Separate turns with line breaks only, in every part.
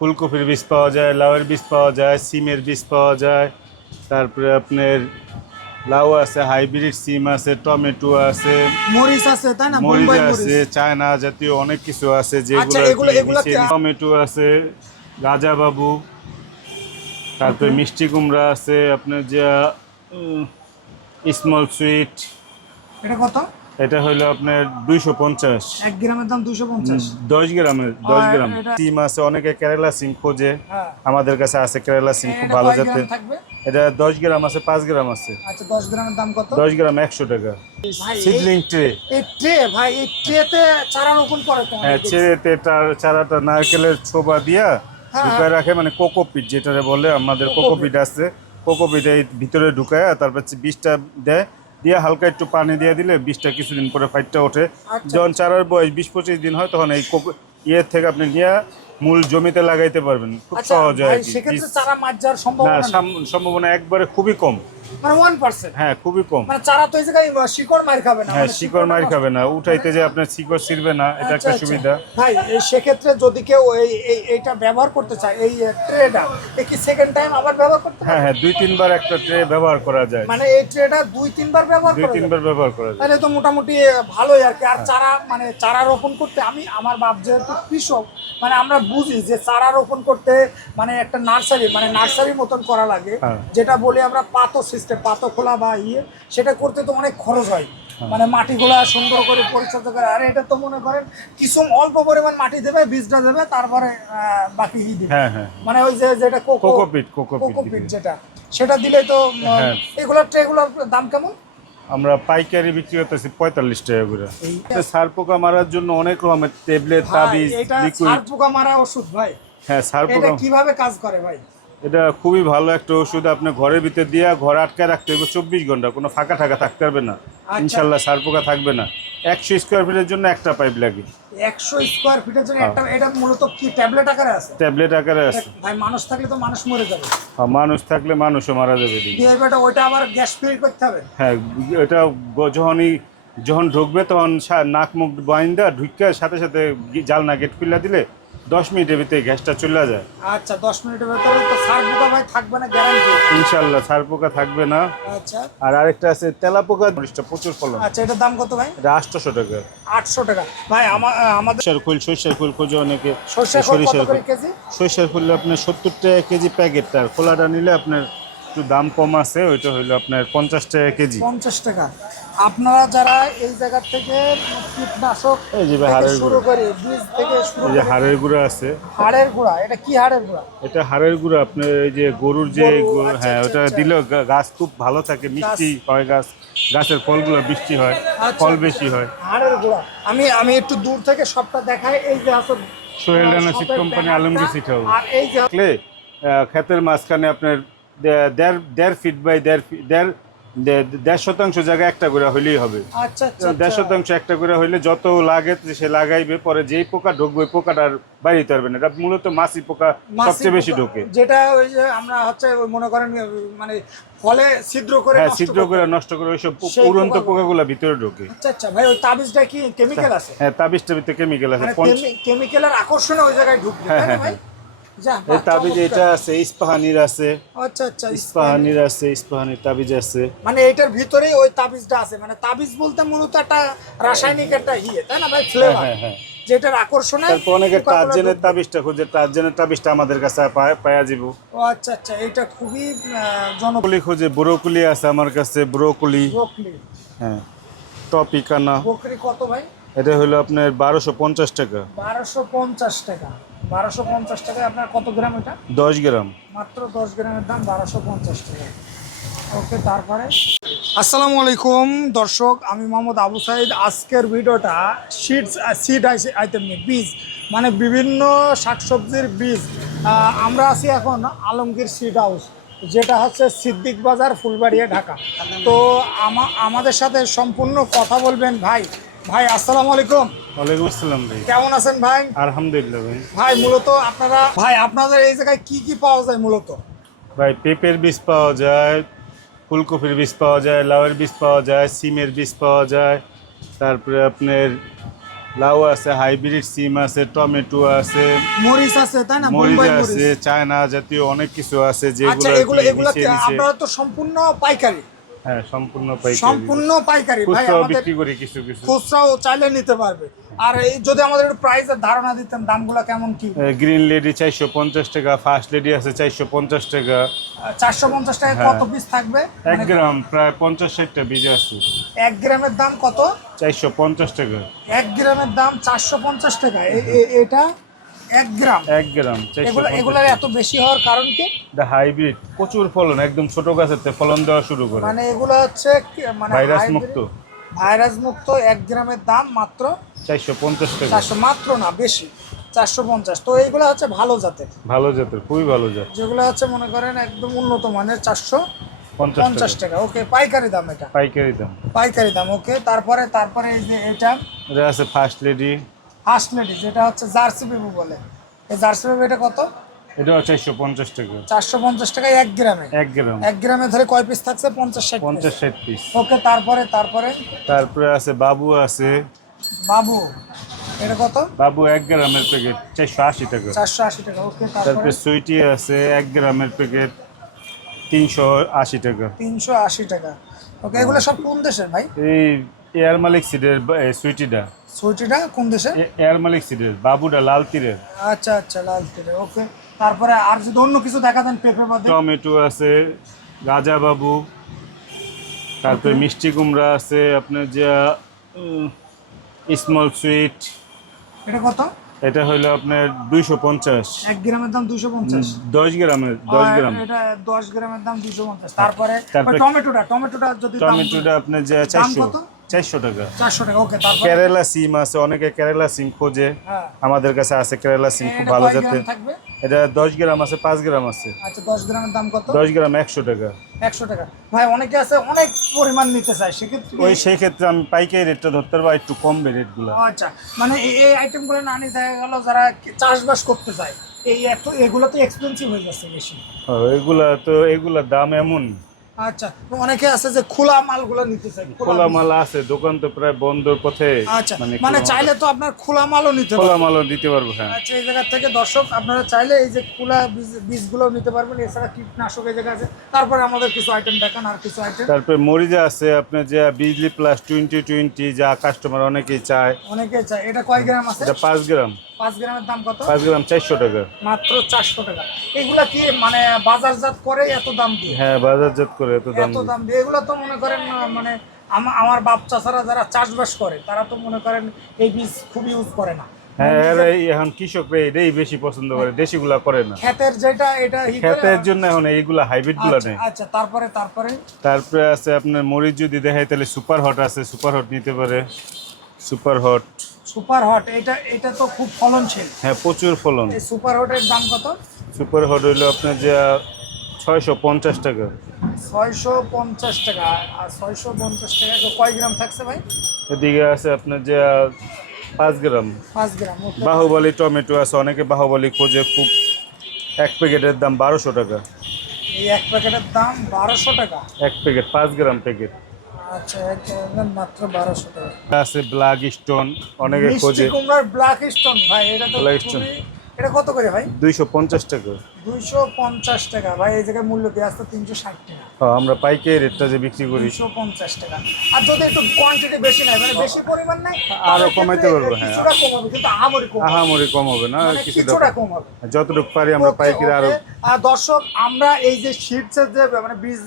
ফুলকপির বীজ পাওয়া যায় লাউয়ের বীজ পাওয়া যায় সিমের বীজ পাওয়া যায়। তারপরে আপনার লাউ আছে হাইব্রিড সিম আছে টমেটো আছে
মরিচ আছে তাই না?
মরিচ আছে চায়না জাতীয় অনেক কিছু আছে যেগুলো
আচ্ছা,
টমেটো আছে রাজা বাবু তারপরে মিষ্টি কুমড়া আছে আপনার যে স্মল সুইট।
এটা কত?
এটা হলো আপনার দুইশো পঞ্চাশ।
এক গ্রামের দাম দুশো পঞ্চাশ।
দশ গ্রামের দশ গ্রাম। সিম আছে অনেকে কেরালা সিম খোঁজে।
হ্যাঁ।
আমাদের কাছে আছে কেরালা সিম খুব ভালো জাতের। এটা দশ গ্রাম আছে পাঁচ গ্রাম আছে।
আচ্ছা দশ গ্রামের দাম কত?
দশ গ্রাম একশো টাকা। সিডলিং ট্রে
ট্রে ভাই এই ট্রেতে চারা রোপণ করে
হ্যাঁ তার চারাটা নারকেলের ছোবা দিয়া
হ্যাঁ।
ঢুকায় রাখে মানে কোকোপিট যেটা বলে আমাদের কোকোপিট আছে। কোকোপিট এই ভিতরে ঢুকায় তারপর বীজটা দেয়। দিয়ে হালকা একটু পানি দিয়ে দিলে বীজটা কিছুদিন পরে ফাইটটা ওঠে।
আচ্ছা।
যখন চারার বয়স বিশ পঁচিশ দিন হয় তখন এই ইয়ের থেকে আপনি নিয়ে মূল জমিতে লাগাইতে পারবেন। খুব
সহজে
সহজ হয়
সম্ভাবনা
একবারে খুবই কম।
মানে ওয়ান পার্সেন্ট
হ্যাঁ খুবই কম।
মানে চারা তো এই জায়গায় শিকড় মার খাবে না
হ্যাঁ শিকড় মার খাবে না। উঠাইতে যে আপনার শিকড় ছিড়বে না এটা একটা। সুবিধা।
ভাই এই সেক্ষেত্রে যদি কেউ এই এই- এইটা ব্যবহার করতে চায় এই ট্রেটা এ কি সেকেন্ড টাইম আবার ব্যবহার করতে
হ্যাঁ হ্যাঁ দুই তিনবার একটা ট্রে ব্যবহার করা যায়।
মানে এই ট্রেটা দুই তিনবার ব্যবহার
দুই তিনবার ব্যবহার করা যায়।
তাহলে তো মোটামুটি ভালোই আর কি।
হ্যাঁ।
আর চারা মানে চারা রোপণ করতে আমি আমার বাপ যেহেতু কৃষক মানে আমরা বুঝি যে চারা রোপণ করতে মানে একটা নার্সারি মানে নার্সারি মতন করা লাগে।
হ্যাঁ।
যেটা বলি আমরা পাতো সিস্টেম পাতো খোলা বা ইয়ে সেটা করতে তো অনেক খরচ হয়।
হ্যাঁ।
মানে মাটিগুলা সুন্দর করে পরিচর্যা করে আর এটা তো মনে করেন কিছু অল্প পরিমাণ মাটি দেবে বীজটা দেবে তারপরে বাকি ই দিবে।
হ্যাঁ হ্যাঁ।
মানে ওই যে যেটা
কোকোপিট কোকোপিট
যেটা সেটা দিলে তো। এগুলোর ট্রেগুলোর দাম কেমন?
আমরা পাইকারি বিক্রি করতেছি পঁয়তাল্লিশ টাকা করে। সার পোকা মারার জন্য অনেক রকমের ট্যাবলেট তাবিজ লিকুইড
সার পোকা মারা ওষুধ ভাই।
হ্যাঁ সার
এটা
পোকা
কীভাবে কাজ করে ভাই?
এটা খুবই ভালো একটা ওষুধ। আপনি ঘরের ভিতর দিয়ে ঘরে আটকে রাখতে হবে চব্বিশ ঘণ্টা। কোনো ফাঁকা টাকা থাকতে পারবে না।
আচ্ছা।
ইনশাল্লাহ সার পোকা থাকবে না। একশো স্কোয়ার ফিটের জন্য একটা পাইপ লাগে।
একশো স্কোয়ার ফিটের জন্য
হ্যাঁ।
একটা এটা মূলত কি ট্যাবলেট আকারে আছে?
ট্যাবলেট আকারে আছে।
ভাই মানুষ থাকলে তো মানুষ মরে যাবে।
আর মানুষ থাকলে মানুষও মারা যাবে।
ওইটা আবার গ্যাস ফিল করতে হবে।
হ্যাঁ এটা যখনই যখন ঢুকবে তখন নাক মুখ বাইন্দা ঢুকে সাথে সাথে জালনা গেট খুলে দিলে দশ মিনিটের ভিতরে গ্যাসটা চলে যায়।
আচ্ছা দশ মিনিটের ভিতরে তো সার পোকা ভাই থাকবে না গ্যারান্টি
ইনশাল্লাহ সার পোকা থাকবে না।
আচ্ছা।
আর আরেকটা আছে তেলা পোকা মরিচটা প্রচুর ফলন।
আচ্ছা এটার দাম কত ভাই?
এটা আটশোশো টাকা।
আটশো টাকা। ভাই আমাদের
সরিষার ফুল সরিষার ফুল খোঁজে অনেকে। সরিষার ফুল সরিষার ফুল আপনার সত্তর টাকা কেজি প্যাকেটটা আর খোলাটা নিলে আপনার একটু দাম কম আছে ওইটা হইল আপনার পঞ্চাশ টাকা কেজি।
পঞ্চাশ টাকা। আপনারা যারা এই জায়গা থেকে কীটনাশক
এই যে হাড়ের গুঁড়ো।
করে বীজ থেকে
এই যে হাড়ের গুঁড়া আছে।
হাড়ের গুঁড়া এটা কি হাড়ের গুঁড়া?
এটা হাড়ের গুঁড়ো আপনার এই যে গরুর যে
আচ্ছা,
হ্যাঁ
আচ্ছা,
ওটা
আচ্ছা।
দিলেও গাছ খুব ভালো থাকে মিষ্টি হয় গাছ। গাছের ফলগুলো বৃষ্টি হয় ফল বেশি হয়।
হাড়ের গুঁড়া। আমি আমি একটু দূর থেকে সবটা দেখাই। এই যে আসলে
Sohel Rana seed company Alamgir seed house.
আর এই যে
ক্ষেতের মাঝখানে আপনার দেড় দেড় ফিট বাই দেড় দেড় দেড় শতাংশ জায়গা একটা করে হইলেই হবে।
আচ্ছা আচ্ছা
দেড়
আচ্ছা।
শতাংশ একটা করে হইলে যত লাগে সে লাগাইবে পরে যেই পোকা ঢুকবে ওই পোকাটা বাইরে পারবে না। এটা মূলত মাছি পোকা সবচেয়ে বেশি ঢোকে।
যেটা ওই যে আমরা হচ্ছে মনে করেন মানে ফলে ছিদ্র করে
হ্যাঁ ছিদ্র করে নষ্ট করে ওইসব উড়ন্ত
পোকাগুলো।
ভিতরে ঢোকে।
আচ্ছা আচ্ছা ভাই ওই তাবিজটা কি কেমিক্যাল আছে?
হ্যাঁ তাবিজটার ভিতরে কেমিক্যাল আছে।
মানে কেমিক্যালের আকর্ষণে ওই জায়গায় ঢুকবে
হ্যাঁ, হ্যাঁ,
ভাই? যা
এই
বাহ,
তাবিজ
চমৎকার।
এটা আছে ইস্পাহানির আছে।
আচ্ছা আচ্ছা
ইস্পাহানির আছে ইস্পাহানির তাবিজ আছে।
মানে এইটার ভিতরেই ওই তাবিজটা আছে। মানে তাবিজ বলতে মূলত একটা রাসায়নিক একটা ইয়ে তাই না ভাই?
হ্যাঁ
ফ্লেভার
হ্যাঁ হ্যাঁ।
যেটার আকর্ষণে
তারপর অনেকে টার্জেনের তাবিজটা খোঁজে টার্জেনের তাবিজটা আমাদের কাছে পায় পাওয়া যাব
ও আচ্ছা আচ্ছা এটা খুবই জনপ্রিয়।
খোঁজে ব্রোকলি আছে আমার কাছে ব্রোকলি।
ব্রোকলি।
হ্যাঁ। টপিকানা
কত ভাই?
এটা হলো আপনার বারোশো পঞ্চাশ টাকা।
বারোশো পঞ্চাশ টাকা। বারোশো পঞ্চাশ টাকায় আপনার কত গ্রাম এটা?
দশ গ্রাম।
মাত্র দশ গ্রামের দাম বারোশো পঞ্চাশ টাকা। ওকে তারপরে? আসসালামু আলাইকুম দর্শক আমি মোহাম্মদ আবু সাইদ। আজকের ভিডিওটা সিডস সিড আইটেম নিয়ে বীজ মানে বিভিন্ন শাকসবজির বীজ। আমরা আছি এখন আলমগীর সিড হাউস যেটা হচ্ছে সিদ্দিক বাজার ফুলবাড়িয়া ঢাকা। তো আমা- আমাদের সাথে সম্পূর্ণ কথা বলবেন ভাই। ভাই আসসালামু আলাইকুম।
ওয়ালাইকুম আসসালাম ভাই।
কেমন আছেন ভাই?
আলহামদুলিল্লাহ ভাই।
ভাই মূলত আপনারা ভাই আপনাদের এই জায়গায় কি কি পাওয়া যায় মূলত?
ভাই পেঁপের বীজ পাওয়া যায় ফুলকপির বীজ পাওয়া যায় লাউয়ের বীজ পাওয়া যায় সিমের বীজ পাওয়া যায়। তারপরে আপনার লাউ আছে হাইব্রিড সিম আছে টমেটো আছে
মরিচ আছে তাই না?
মরিচ আছে চায়না জাতীয় অনেক কিছু আছে
আচ্ছা
যেগুলো
এগুলো এগুলো আপনারা তো সম্পূর্ণ পাইকারি?
হ্যাঁ সম্পূর্ণ পাইকারি।
সম্পূর্ণ পাইকারি। ভাই আমাদের
বিক্রি করি কিছু কিছু।
খুচরাও চাইলে নিতে পারবে। আর এই যদি আমাদের একটু প্রাইসের ধারণা দিতেন দামগুলো কেমন কি?
গ্রিন লেডি চারশো পঞ্চাশ টাকা ফার্স্ট লেডি আছে চারশো পঞ্চাশ টাকা।
চারশো পঞ্চাশ টাকা
হ্যাঁ।
কত পিস থাকবে?
এক
মানে
গ্রাম প্রায় পঞ্চাশ ষাটটা বীজ আছে।
এক গ্রামের দাম কত?
চারশো পঞ্চাশ টাকা।
এক গ্রামের দাম চারশো পঞ্চাশ টাকা। এ- এ- এটা এক গ্রাম।
এক গ্রাম
এগুলোর এত বেশি হওয়ার কারণ কি?
হাইব্রিড প্রচুর ফলন একদম ছোট ফলন দেওয়া শুরু করে।
মানে এগুলো হচ্ছে মানে
ভাইরাস মুক্ত।
ভাইরাস মুক্ত এক গ্রামের দাম মাত্র
চারশো পঞ্চাশ টাকা
চারশো মাত্র না বেশি। চারশো পঞ্চাশ। তো এইগুলো হচ্ছে ভালো জাতের।
ভালো জাতের খুবই ভালো জাত।
যেগুলো হচ্ছে মনে করেন একদম উন্নত মানের চারশো
পঞ্চাশ টাকা।
টাকা। ওকে পাইকারি দাম এটা।
পাইকারি দাম।
পাইকারি দাম ওকে। তারপরে তারপরে এই যে এটা
এটা আছে ফার্স্ট লেডি
ফার্স্ট লেডি যেটা হচ্ছে জার্সি বেবু বলে। এই জার্সি বেবু এটা কত?
চারশো পঞ্চাশ টাকা।
চারশো পঞ্চাশ টাকায় এক গ্রামে?
এক গ্রাম।
এক গ্রামে ধরে কয় পিস থাকছে? পঞ্চাশ ষাট
পঞ্চাশ ষাট পিস
ওকে তারপরে তারপরে?
তারপরে আছে বাবু আছে।
বাবু এটা কত?
বাবু এক গ্রামের প্যাকেট চারশো আশি টাকা।
চারশো আশি টাকা ওকে তারপরে?
তারপরে সুইটি আছে এক গ্রামের প্যাকেট তিনশো আশি টাকা।
তিনশো আশি টাকা। ওকে এগুলো সব কোন দেশের ভাই?
এই এয়ার মালিক সিডের সুইটিটা।
সুইটিটা কোন দেশের
এয়ার মালিক সিডের বাবুটা লাল তীরের
আচ্ছা আচ্ছা লাল তীরে ওকে। তারপরে আর যদি অন্য কিছু দেখাতেন পেঁপে বাদে
টমেটো আছে গাজা বাবু তারপরে মিষ্টি কুমড়া আছে আপনার যে স্মল সুইট
এটা কত?
এটা হলো আপনার দুইশো পঞ্চাশ।
এক গ্রামের দাম দুশো পঞ্চাশ।
দশ গ্রামের দশ গ্রাম।
এটা দশ গ্রামের দাম দুশো পঞ্চাশ। তারপরে টমেটোটা টমেটোটা যদি
টমেটোটা আপনার যে চারশো।
কত?
চারশো টাকা।
চারশো টাকা ওকে
কেরালা সিম আছে অনেকে কেরালা সিম খোঁজে।
হ্যাঁ।
আমাদের কাছে আছে কেরালা সিম খুব ভালো জাতের। এটা দশ গ্রাম আছে পাঁচ গ্রাম আছে।
আচ্ছা দশ গ্রামের দাম কত?
দশ গ্রাম একশো টাকা।
একশো টাকা। ভাই অনেকে আছে অনেক পরিমাণ নিতে চায় সেক্ষেত্রে
ওই সেই ক্ষেত্রে আমি পাইকারি রেটটা ধরতে পারব একটু কমবে রেটগুলো।
আচ্ছা। মানে এই এই আইটেমগুলো না নিয়ে দেখা গেল যারা চাষবাস করতে চায় এই এত এগুলো তো এক্সপেন্সিভ হয়ে যাচ্ছে বেশি।
এগুলা তো এগুলা দাম এমন।
আচ্ছা তো অনেকে আছে যে খোলা মালগুলো নিতে
খোলা মাল। আছে দোকান তো প্রায় বন্ধর পথে।
আচ্ছা
মানে
মানে চাইলে তো আপনার খোলা মালও নিতে
খোলা
পারবেন।
মালও দিতে পারব হ্যাঁ।
আচ্ছা এই জায়গা থেকে দর্শক আপনারা চাইলে এই যে খোলা বীজগুলো নিতে পারবেন। এছাড়া কীটনাশক এই জায়গা আছে। তারপরে আমাদের কিছু আইটেম দেখান আর কিছু আইটেম
তারপরে মরিচা আছে আপনার যে বিজলি প্লাস টোয়েন্টি টোয়েন্টি যা কাস্টমার অনেকেই চায়।
অনেকে চায়। এটা কয় গ্রাম আছে?
এটা পাঁচ গ্রাম।
পাঁচ গ্রামের দাম কত?
পাঁচ গ্রাম চারশো টাকা।
মাত্র চারশো টাকা। এগুলা কি মানে বাজারজাত করে এত দাম দিয়ে?
হ্যাঁ বাজারজাত করে এত দাম
এত দাম দিয়ে। এগুলো তো মনে করেন মানে আমার বাপ চাচারা যারা চাষবাস করে তারা তো মনে করেন এই বীজ খুব ইউজ করে না।
হ্যাঁ এই এখন কৃষকরা এটাই বেশি পছন্দ করে দেশিগুলা করে না।
ক্ষেতের যেটা এটা
ক্ষেতের জন্য এখন এইগুলা হাইব্রিডগুলা
আচ্ছা,
নেই।
আচ্ছা তারপরে তারপরে?
তারপরে আছে আপনার মরিচ যদি দেখাই তাহলে সুপার হট আছে সুপার হট নিতে পারে। Super hot.
সুপার হট এটা এটা তো খুব ফলনশীল।
হ্যাঁ প্রচুর ফলন।
এই সুপার হটের দাম কত?
সুপার হট হইল আপনার যে ছয়শো পঞ্চাশ টাকা।
ছয়শো পঞ্চাশ টাকা আর ছয়শো পঞ্চাশ টাকা কয় গ্রাম থাকছে ভাই?
এদিকে আছে আপনার যে পাঁচ গ্রাম।
পাঁচ গ্রাম।
বাহুবলী টমেটো আছে অনেকে বাহুবলী খোঁজে খুব এক প্যাকেটের দাম বারোশো টাকা।
এই এক প্যাকেটের দাম বারোশো টাকা।
এক প্যাকেট পাঁচ গ্রাম প্যাকেট।
আচ্ছা এক মাত্র বারোশো টাকা।
আছে ব্ল্যাক স্টোন অনেকে খোঁজে।
কুমড়ার ব্ল্যাক স্টোন ভাই এটা তো কত করে ভাই?
দুইশো পঞ্চাশ টাকা।
দুইশো পঞ্চাশ টাকা ভাই এই জায়গায় মূল্য তো তিনশো ষাট টাকা।
হ্যাঁ, আমরা পাইকারি রেটটা যে বিক্রি করি।
দুইশো পঞ্চাশ টাকা। আর যদি একটু কোয়ান্টিটি বেশি নাই মানে বেশি পরিমাণ নাই আরও
কমাইতে পারব, হ্যাঁ।
কিছুটা কম হবে কিন্তু আহামরি কম
আহামরি কম হবে না
মানে
কিছুটা
কম। হবে।
যতটুকু পারি আমরা পাইকারি
আরও দর্শক আমরা এই যে শিটসের যে মানে বীজ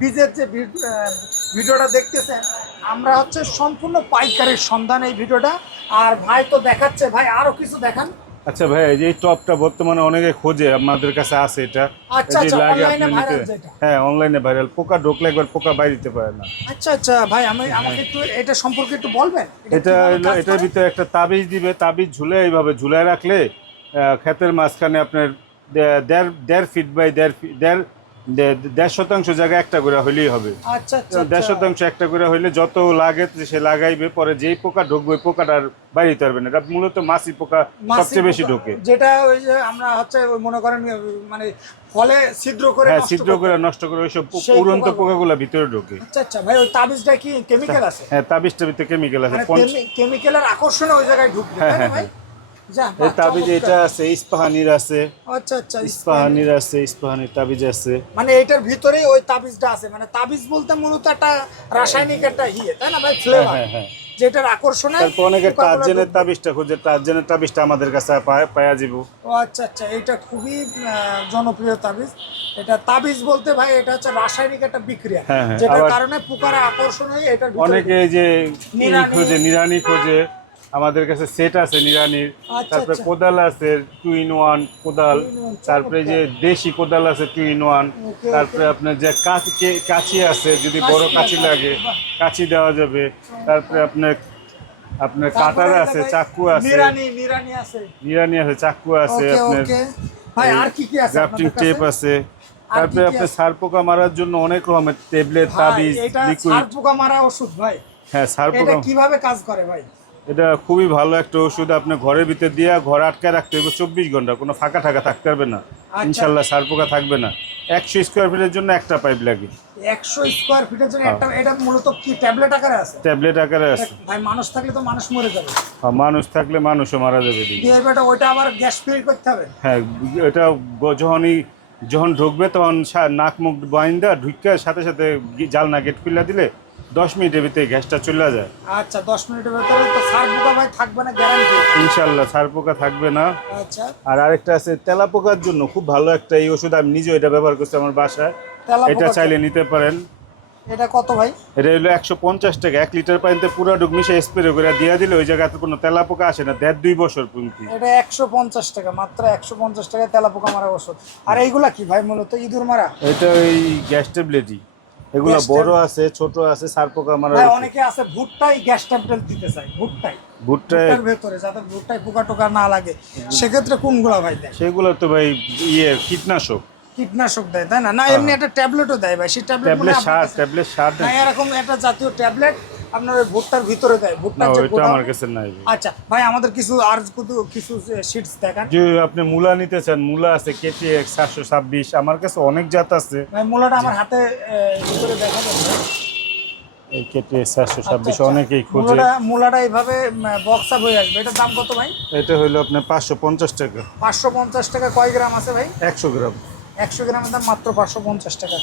বীজের যে ভিডিওটা দেখতেছেন আমরা হচ্ছে সম্পূর্ণ পাইকারির সন্ধান এই ভিডিওটা। আর ভাই তো দেখাচ্ছে ভাই আরও কিছু দেখান।
আচ্ছা ভাই এই টপটা বর্তমানে অনেকে খোঁজে আমাদের কাছে আছে এটা।
আচ্ছা,
যদি
আচ্ছা,
লাগে আপনি নিতে হ্যাঁ অনলাইনে ভাইরাল পোকা ঢুকলে একবার পোকা বাইরে দিতে পারে না।
আচ্ছা আচ্ছা ভাই আমি আমাকে একটু এটা সম্পর্কে একটু বলবেন?
এটা এটার ভিতরে একটা তাবিজ দিবে। তাবিজ ঝুলে এইভাবে ঝুলে রাখলে ক্ষেতের মাঝখানে আপনার দেড় দেড় ফিট বাই দেড় ফিট দেড় দেড় শতাংশ জায়গায় একটা করে হইলেই হবে।
আচ্ছা আচ্ছা
দেড়
আচ্ছা।
শতাংশ একটা করে হইলে যত লাগে সে লাগাইবে পরে যেই পোকা ঢুকবে ওই পোকাটা আর বাইরে পারবে না। এটা মূলত মাছি পোকা সবচেয়ে বেশি ঢোকে।
যেটা ওই যে আমরা হচ্ছে ওই মনে করেন মানে ফলে ছিদ্র করে
হ্যাঁ ছিদ্র করে নষ্ট করে ওইসব উড়ন্ত
পোকাগুলো।
ভিতরে ঢোকে।
আচ্ছা আচ্ছা। ভাই ওই তাবিজটা কি কেমিক্যাল আছে?
হ্যাঁ তাবিজটা ভিতরে কেমিক্যাল আছে।
মানে কেমিক্যালের আকর্ষণে ওই জায়গায় ঢুকবে
হ্যাঁ, হ্যাঁ,
ভাই? যা
এই তাবিজ। এটা আছে ইস্পাহানির আছে।
আচ্ছা আচ্ছা
ইস্পাহানির আছে ইস্পাহানির তাবিজ আছে।
মানে এটার ভিতরেই ওই তাবিজটা আছে মানে তাবিজ বলতে মূলত একটা রাসায়নিক একটা ইয়ে তাই না ভাই?
হ্যাঁ
ফ্লেভার
হ্যাঁ হ্যাঁ।
যেটার আকর্ষণে
তারপর অনেকে টার্জেনের তাবিজটা খুঁজে টার্জেনের তাবিজটা আমাদের কাছে পায় পাওয়া যাব
ও আচ্ছা আচ্ছা এটা খুবই জনপ্রিয় তাবিজ। এটা তাবিজ বলতে ভাই এটা হচ্ছে রাসায়নিক একটা বিক্রিয়া
হ্যাঁ, হ্যাঁ,
যেটার কারণে পোকার আকর্ষণ হয়ে ভিতরে
অনেকে এই যে। খোঁজে নিরানি খোঁজে আমাদের কাছে সেট আছে নিরানির
আচ্ছা,
তারপরে
আচ্ছা।
কোদাল আছে টু ইন ওয়ান কোদাল তারপরে যে দেশি কোদাল আছে টু ইন ওয়ান তারপরে আপনার যে কাঁচি কাঁচি আছে যদি বড়
কাঁচি
লাগে। কাঁচি দেওয়া যাবে। তারপরে আপনার আপনার কাটার আছে চাকু আছে।
নিরানি আছে।
চাকু আছে আপনার। গ্রাফটিং টেপ আছে তারপরে আপনার? সার পোকা মারার জন্য অনেক রকমের ট্যাবলেট তাবিজ লিকুইড
পোকা মারা ওষুধ ভাই।
হ্যাঁ সার পোকা
কীভাবে কাজ করে ভাই?
এটা খুবই ভালো একটা ওষুধ। আপনি ঘরের ভিতর দিয়ে ঘর আটকে রাখতে হবে চব্বিশ ঘণ্টা। কোনো ফাঁকা টাকা থাকতে পারবে না।
আচ্ছা।
ইনশাল্লাহ সার পোকা থাকবে না। একশো স্কোয়ার ফিটের জন্য একটা পাইপ লাগে।
একশো স্কোয়ার ফিটের জন্য
হ্যাঁ।
একটা এটা মূলত কি ট্যাবলেট আকারে আছে?
ট্যাবলেট আকারে আছে।
ভাই মানুষ থাকলে তো মানুষ মরে যাবে।
আর মানুষ থাকলে মানুষও মারা যাবে
দিয়ে ওইটা আবার গ্যাস ফিল করতে হবে?
হ্যাঁ এটা যখনই যখন ঢুকবে তখন নাক মুখ বাইন্দা ঢুকে সাথে সাথে জালনা গেট খুলে দিলে দশ মিনিটের ভিতরে গ্যাসটা চলে যায়।
আচ্ছা দশ মিনিটের ভেতরে তো সার পোকা ভাই থাকবে না গ্যারান্টি
ইনশাল্লাহ সার পোকা থাকবে না।
আচ্ছা।
আর আরেকটা আছে তেলা পোকার জন্য খুব ভালো একটা এই ওষুধ আমি নিজেও এটা ব্যবহার করছি আমার বাসায়।
তেলা
এটা
পোকা
চাইলে নিতে পারেন।
এটা কত ভাই?
এটা হলো একশো পঞ্চাশ টাকা এক লিটার পানিতে পুরো ডুব মিশে স্প্রে করে দিয়ে দিলে ওই জায়গাতে কোনো তেলা পোকা আসে না দেড় দুই বছর পর্যন্ত।
এটা একশো পঞ্চাশ টাকা মাত্র একশো পঞ্চাশ টাকায় তেলা পোকা মারা ওষুধ। আর এইগুলা কি ভাই মূলত ইঁদুর মারা?
এটা ওই গ্যাস ট্যাবলেটই। এগুলো বড় আছে ছোট আছে সার পোকা মারা
অনেকে আছে ভুট্টাই গ্যাস ট্যাবলেট দিতে চায় ভুট্টাই। ভুট্টার ভেতরে যাতে ভুট্টায় পোকা টোকা না লাগে। সেক্ষেত্রে কোনগুলা ভাই দেয়?
সেগুলো তো ভাই ইয়ে কীটনাশক।
কীটনাশক দেয় তাই না? না এমনি একটা ট্যাবলেটও দেয় ভাই সেই ট্যাবলেট
ট্যাবলেট সার ট্যাবলেট সার
না এরকম একটা জাতীয় ট্যাবলেট আপনার ভুট্টার ভিতরে দেয়
ওইটা আমার কাছে নাই।
আচ্ছা ভাই আমাদের কিছু আর কিছু কিছু শিটস দেখান।
যে আপনি মূলা নিতে চান মূলা আছে কেটি এক সাতশো ছাব্বিশ আমার কাছে অনেক জাত আছে।
ভাই মূলাটা আমার হাতে ভিতরে দেখা যাচ্ছে
এই কেটি এক সাতশো ছাব্বিশ
আচ্ছা, আচ্ছা।
অনেকেই খোঁজে।
মূলাটা মূলাটা এইভাবে বক্স আপ হয়ে আসবে। এটার দাম কত ভাই?
এটা হলো আপনার পাঁচশো পঞ্চাশ টাকা।
পাঁচশো পঞ্চাশ টাকা কয় গ্রাম আছে ভাই?
একশো গ্রাম।
একশো গ্রামের দাম মাত্র পাঁচশো পঞ্চাশ টাকা.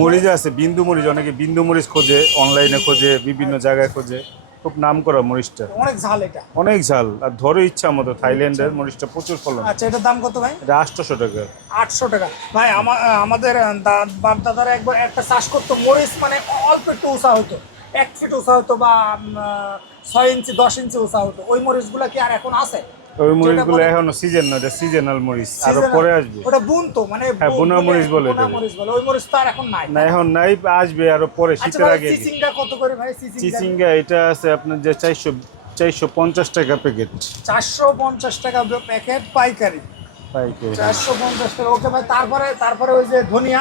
মরিচ আছে বিন্দু মরিচ অনেকে বিন্দু মরিচ খোঁজে অনলাইনে খোঁজে বিভিন্ন জায়গায় খোঁজে। খুব নাম করা মরিচটা।
অনেক ঝাল এটা।
অনেক ঝাল আর ধরো ইচ্ছা মতো থাইল্যান্ডের মরিচটা প্রচুর ফলন।
আচ্ছা এটার দাম কত ভাই?
এটা আটশোশো টাকা।
আটশো টাকা। ভাই আমার আমাদের বাপ দাদারা একবার একটা চাষ করতো মরিচ মানে অল্প একটু উঁচা হতো। এক ফিট উঁচা হতো বা ছয় ইঞ্চি দশ ইঞ্চি উঁচা হতো। ওই মরিচগুলো কি আর এখন আছে?
ওই মরিচগুলো এখনও সিজন না এটা সিজনাল মরিচ
আরও
পরে আসবে।
ওটা বুন তো মানে
হ্যাঁ,
বুনা
মরিচ বলে
ওই মরিচ তো আর এখন নাই।
না এখন নাই আসবে আরও পরে
আচ্ছা
শীতের আগে।
চিচিংটা কত করে ভাই?
চিচিঙ্গা এটা আছে আপনার যে চারশো চারশো পঞ্চাশ টাকা প্যাকেট
চারশো পঞ্চাশ টাকা প্যাকেট পাইকারি।
পাইকারি।
চারশো পঞ্চাশ টাকা। ওকে ভাই তারপরে তারপরে ওই যে ধনিয়া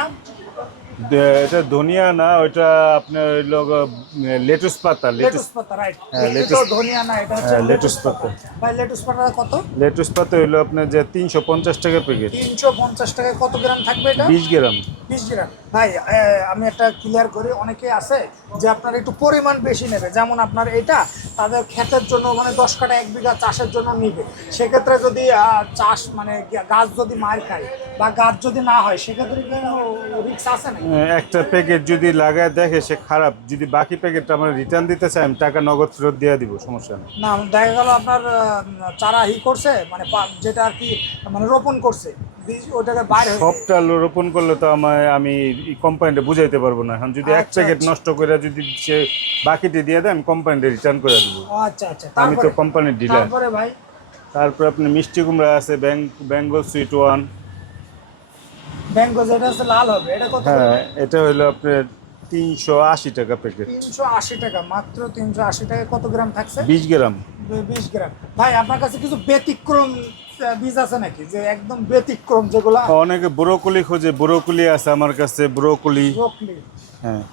এটা ধনিয়া না ওইটা আপনার হইল লেটুস পাতা লেটুস
পাতা রাইট
হ্যাঁ, লেটুস-
ধনিয়া না এটা হচ্ছে
হ্যাঁ,
লেটুস
লেটুস
পাতা। ভাই লেটুস পাতা কত?
লেটুস পাতা হইল আপনার যে তিনশো পঞ্চাশ টাকা প্যাকেট
তিনশো পঞ্চাশ টাকায় কত গ্রাম থাকবে এটা?
বিশ গ্রাম।
বিশ গ্রাম। ভাই আমি একটা ক্লিয়ার করি অনেকে আছে যে আপনার একটু পরিমাণ বেশি নেবে। যেমন আপনার এটা তাদের ক্ষেতের জন্য মানে দশ কাটা এক বিঘা চাষের জন্য নিবে। সেক্ষেত্রে যদি চাষ মানে গাছ যদি মার খায় বা গাছ যদি না হয় সেক্ষেত্রে রিক্স আছে না
একটা প্যাকেট যদি লাগায় দেখে সে খারাপ যদি বাকি প্যাকেটটা আমরা রিটার্ন দিতে চাই আমি টাকা নগদ ফেরত দিয়ে দিব সমস্যা নেই।
না দেখা গেল আপনার চারা হি করছে মানে যেটা আর কি মানে রোপণ করছে
সবটা রোপণ করলে তো আমায় আমি কোম্পানিটা বুঝাইতে পারব না। এখন যদি এক
আচ্ছা,
প্যাকেট
আচ্ছা।
নষ্ট করে যদি সে বাকিটি দিয়ে দেয় আমি কোম্পানিটা রিটার্ন করে দেবো।
আচ্ছা আচ্ছা।
আমি তো কোম্পানির ডিলার
তারপরে
আপনি মিষ্টি কুমড়া আছে বেঙ্গল সুইট ওয়ান
ব্যাংকো যেটা আছে লাল হবে। এটা কত
হ্যাঁ এটা হলো আপনার তিনশো আশি টাকা প্যাকেট
তিনশো আশি টাকা মাত্র তিনশো আশি টাকা কত গ্রাম থাকছে?
বিশ গ্রাম।
বিশ গ্রাম। ভাই আপনার কাছে কিছু ব্যতিক্রম বীজ আছে নাকি? যে একদম ব্যতিক্রম যেগুলা?
অনেকে ব্রোকলি খোঁজে ব্রোকলি আছে আমার কাছে ব্রোকলি।
ব্রোকলি।
হ্যাঁ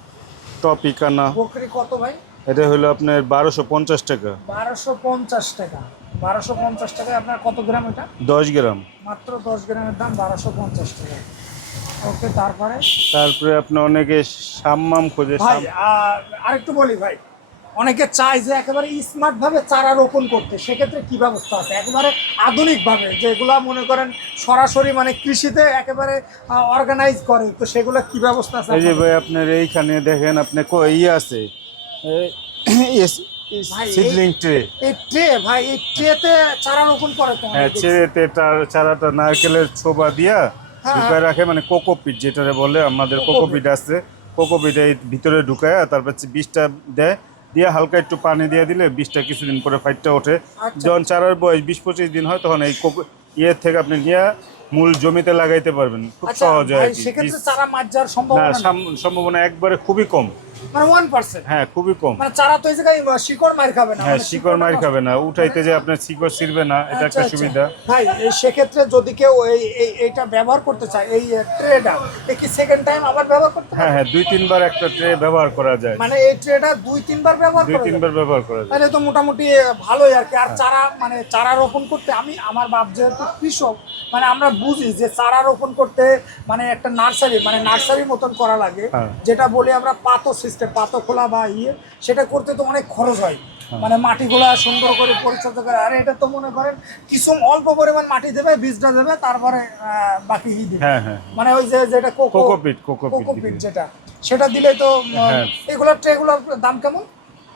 টপিকানা।
বকরি কত ভাই?
এটা হলো আপনার বারোশো পঞ্চাশ টাকা।
বারোশো পঞ্চাশ টাকা। বারোশো পঞ্চাশ টাকায় আপনার কত গ্রাম এটা?
দশ গ্রাম।
মাত্র দশ গ্রামের দাম বারোশো পঞ্চাশ টাকা। ওকে তারপরে?
তারপরে আপনি অনেকে সাম্মাম খোঁজে
ভাই আরেকটু বলি ভাই অনেকে চায় যে একেবারে স্মার্ট ভাবে চারা রোপণ করতে সেক্ষেত্রে কি ব্যবস্থা আছে? একেবারে আধুনিক ভাবে যেগুলা মনে করেন সরাসরি মানে কৃষিতে একেবারে অর্গানাইজ করে তো সেগুলা কি ব্যবস্থা আছে
এই যে ভাই আপনার এইখানে দেখেন আপনি ইয়ে আছে। সিডলিং ট্রে
এই ট্রে ভাই এই ট্রেতে চারা রোপণ করে
হ্যাঁ। তার চারাটা নারকেলের ছোবা দিয়া ঢুকায় রাখে মানে কোকোপিট যেটা বলে আমাদের
কোকোপিট।
আছে। কোকোপিট ভিতরে ঢুকায় তারপর বীজটা দেয়। দিয়ে হালকা একটু পানি দিয়ে দিলে বীজটা কিছুদিন পরে ফাইটটা ওঠে।
আচ্ছা।
যখন চারার বয়স বিশ পঁচিশ দিন হয় তখন এই কোকো ইয়ের থেকে আপনি নিয়ে মূল জমিতে লাগাইতে পারবেন। খুব
সহজ
সহজে আর কি। সাম- সম্ভাবনা একবারে খুবই কম।
মানে ওয়ান পার্সেন্ট
হ্যাঁ খুবই কম।
মানে চারা তো এই জায়গায় শিকড় মার খাবে না
হ্যাঁ শিকড় মার খাবে না। উঠাইতে যে আপনার শিকড় ছিড়বে না এটা একটা। সুবিধা।
ভাই এই সেক্ষেত্রে যদি কেউ এই এই- এইটা ব্যবহার করতে চায় এই ট্রেটা এ কি সেকেন্ড টাইম আবার ব্যবহার করতে
হ্যাঁ হ্যাঁ দুই তিনবার একটা ট্রে ব্যবহার করা যায়।
মানে এই ট্রেটা দুই তিনবার ব্যবহার
দুই তিনবার ব্যবহার করা যায়।
তাহলে তো মোটামুটি ভালোই আর কি।
হ্যাঁ।
আর চারা মানে চারা রোপণ করতে আমি আমার বাপ যেহেতু কৃষক মানে আমরা বুঝি যে চারা রোপণ করতে মানে একটা নার্সারি মানে নার্সারি মতন করা লাগে।
হ্যাঁ।
যেটা বলি আমরা পাতো সিস্টেম পাতো খোলা বা ইয়ে সেটা করতে তো অনেক খরচ হয়।
মানে
মানে খোলা সুন্দর করে পরিচর্যা করে আর এটা তো মনে করেন কিছু অল্প পরিমাণ মাটি দেবে বীজটা দেবে তারপরে আহ, বাকি ই দিবে।
হ্যাঁ হ্যাঁ।
মানে ওই যে যেটা কোকো
কোকোপিট কোকোপিট
যেটা সেটা দিলে তো
হ্যাঁ।
এগুলোর ট্রেগুলোর দাম কেমন?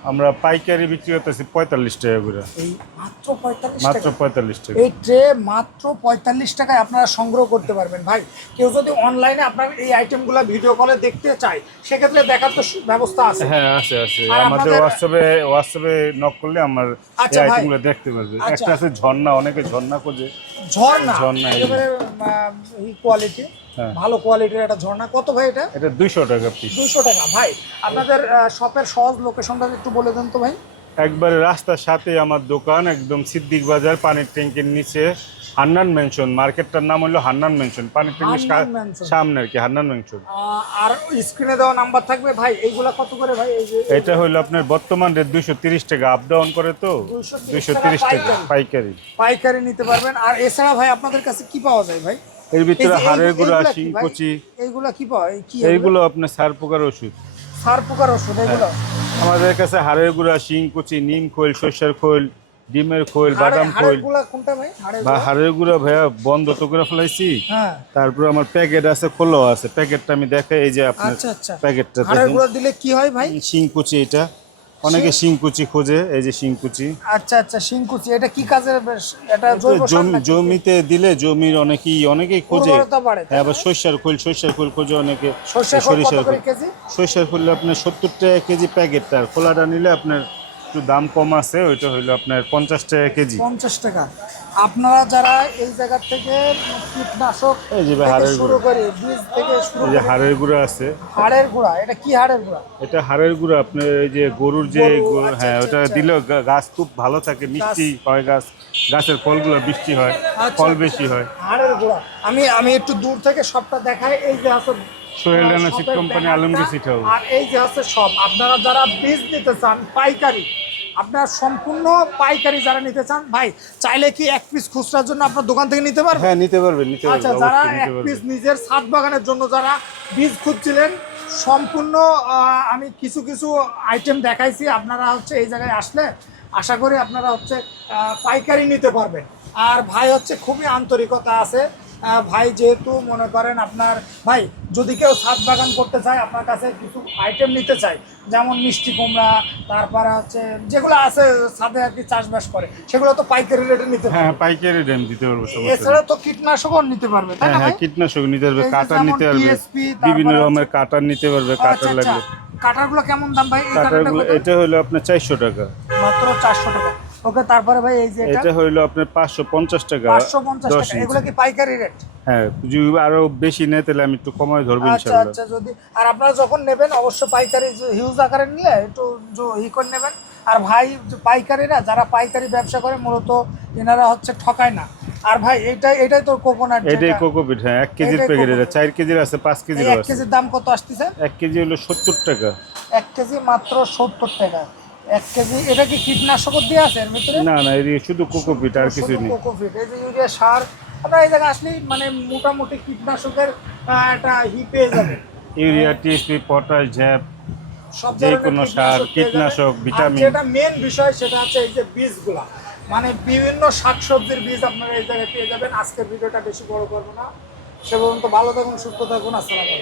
আমরা পাইকারি বিক্রি করতেছি পঁয়তাল্লিশ টাকা করে।
এই মাত্র পঁয়তাল্লিশ
মাত্র
টাকা?
পঁয়তাল্লিশ টাকা।
এই ট্রে মাত্র পঁয়তাল্লিশ টাকায় আপনারা সংগ্রহ করতে পারবেন। ভাই কেউ যদি অনলাইনে আপনার এই আইটেমগুলো ভিডিও কলে দেখতে চায় সেক্ষেত্রে দেখার তো ব্যবস্থা আছে।
হ্যাঁ আছে আছে। আমাদের হোয়াটসঅ্যাপে হোয়াটসঅ্যাপে নক করলে আমার এই
আচ্ছা
আইটেমগুলো দেখতে পারবে।
আচ্ছা।
একটা আছে ঝর্ণা অনেকে ঝর্ণা খোঁজে।
ঝর্ণা?
ঝর্ণা, এই-
কোয়ালিটি। ভালো কোয়ালিটির একটা ঝর্ণা। কত ভাই এটা?
এটা দুইশো টাকা পিস
দুইশো টাকা। ভাই আপনাদের শপের সহজ লোকেশনটা একটু বলে দেন তো ভাই।
একবারে রাস্তার সাথে আমার দোকান একদম সিদ্দিক বাজার পানির ট্যাঙ্কের নিচে হান্নান মেনশন মার্কেটটার নাম হলো হান্নান মেনশন পানির ট্যাঙ্কের সামনে আর কি হান্নান মেনশন
আর স্ক্রিনে দেওয়া নাম্বার থাকবে ভাই। এইগুলা কত করে ভাই? এই যে
এটা হলো আপনার বর্তমান রেট দুইশো তিরিশ টাকা। আপ ডাউন করে তো
230
দুইশো তিরিশ
টাকা
টাকা পাইকারি।
পাইকারি নিতে পারবেন। আর এছাড়া ভাই আপনাদের কাছে কি পাওয়া যায় ভাই?
এর ভিতরে হাড়ের গুঁড়া
এইগুলা কি ভাই?
শিংকুচি
এইগুলা কি পাওয়া কি
এইগুলো? আপনার সার পোকার ওষুধ।
সার পোকার ওষুধ এগুলো
আমাদের কাছে হাড়ের গুঁড়া শিংকুচি নিম খোল সর্ষের খোল ডিমের খোল বাদাম খোল।
হাড়েরগুলা কোনটা ভাই? হাড়ের
বা হাড়ের গুঁড়া ভাইয়া বন্ধ তো করে ফেলাইছি।
হ্যাঁ।
তারপর আমার প্যাকেট আছে খোলো আছে। প্যাকেটটা আমি দেখাই এই যে আপনার
আচ্ছা আচ্ছা।
প্যাকেটটা
হাড়ের দিলে কি হয় ভাই?
শিংকুচি এটা। অনেকে শিংকুচি খোঁজে এই যে শিংকুচি।
আচ্ছা আচ্ছা শিংকুচি এটা কি কাজে এটা?
জমিতে দিলে জমির অনেকেই অনেকেই খোঁজে। হ্যাঁ, আবার সরিষার খোল সরিষার খোল খোঁজে অনেকে। সরিষার খোল সরিষার খোল আপনার সত্তর টাকা কেজি প্যাকেটটা আর খোলাটা নিলে আপনার একটু দাম কম আছে ওইটা হইল আপনার পঞ্চাশ টাকা কেজি।
পঞ্চাশ টাকা। আপনারা যারা এই জায়গা থেকে কীটনাশক
এই যে হাড়ের গুঁড়ো।
করে বীজ থেকে
এই যে হাড়ের গুঁড়া আছে।
হাড়ের গুঁড়া এটা কি হাড়ের গুঁড়া?
এটা হাড়ের গুঁড়া আপনার এই যে গরুর যে
আচ্ছা,
হ্যাঁ
আচ্ছা,
ওটা
আচ্ছা।
দিলেও গাছ খুব ভালো থাকে মিষ্টি হয় গাছ। গাছের ফলগুলো বৃষ্টি হয়। ফল বেশি হয়।
হাড়ের গুঁড়া। আমি আমি একটু দূর থেকে সবটা দেখাই এই যে আছে
Sohel Rana seed company Alamgir seed house.
আর এই যে আছে সব। আপনারা যারা বীজ নিতে চান পাইকারি আপনার সম্পূর্ণ পাইকারি যারা নিতে চান ভাই চাইলে কি এক পিস খুচরার জন্য আপনার দোকান থেকে নিতে পারবেন?
হ্যাঁ নিতে পারবেন নিতে
আচ্ছা যারা এক পিস নিজের ছাদ বাগানের জন্য যারা বীজ খুঁজছিলেন সম্পূর্ণ আমি কিছু কিছু আইটেম দেখাইছি আপনারা হচ্ছে এই জায়গায় আসলে আশা করি আপনারা হচ্ছে পাইকারি নিতে পারবেন। আর ভাই হচ্ছে খুবই আন্তরিকতা আছে। ভাই যেহেতু মনে করেন আপনার ভাই যদি কেউ ছাদ বাগান করতে চায় আপনার কাছে কিছু আইটেম নিতে চায় যেমন মিষ্টি কুমড়া তারপরে হচ্ছে যেগুলো আছে ছাদে আর কি চাষবাস করে সেগুলো তো পাইকারি রেটে নিতে
হ্যাঁ পাইকারি দাম দিতে পারব
এছাড়া তো কীটনাশকও নিতে পারবে তাই
হ্যাঁ
না
হ্যাঁ কীটনাশক নিতে পারবে কাটার নিতে পারবে বিভিন্ন রকমের কাটার নিতে পারবে
আচ্ছা,
কাটার
আচ্ছা।
লাগবে।
কাটারগুলো কেমন দাম ভাই? এই
কাটারগুলো এটা হলো আপনার চারশো টাকা।
মাত্র চারশো টাকা। ওকে তারপরে ভাই এই যে এটা?
এটা হইল আপনার পাঁচশো পঞ্চাশ টাকা
পাঁচশো পঞ্চাশ
দশ
টাকা। এগুলো কি পাইকারি রেট
হ্যাঁ যদি আরও বেশি নেয় তাহলে আমি একটু কমায় ধরবো
আচ্ছা আচ্ছা যদি আর আপনারা যখন নেবেন অবশ্যই পাইকারি হিউজ আকারে নিলে একটু ই করে নেবেন। আর ভাই পাইকারিরা যারা পাইকারি ব্যবসা করে মূলত এনারা হচ্ছে ঠকায় না। আর ভাই এইটাই এটাই তো কোকোনাট
এটাই কোকোপিট হ্যাঁ এক কেজির প্যাকেট এটা চার কেজির আছে পাঁচ কেজির
এক কেজির দাম কত আসতেছে?
এক কেজি হলো সত্তর টাকা।
এক কেজি মাত্র সত্তর টাকা। এক কেজি এটা কি কীটনাশক দিয়ে আছে এর ভিতরে?
না না এদিকে শুধু কোকোপিট আর কিছু নেই।
কোকোপিট এই যে ইউরিয়া সার আপনারা এই জায়গায় আসলেই মানে মোটামুটি কীটনাশকের একটা হি পেয়ে
ইউরিয়া টিএসপি পটাশ ঝ্যাপ
সব
যে কোনো সার, কীটনাশক, ভিটামিন।
যেটা মেন বিষয় সেটা হচ্ছে এই যে বীজগুলা। মানে বিভিন্ন শাকসবজির বীজ আপনারা এই জায়গায় পেয়ে যাবেন। আজকের ভিডিওটা বেশি বড় করব না। সে পর্যন্ত ভালো থাকুন সুস্থ থাকুন। আসসালামু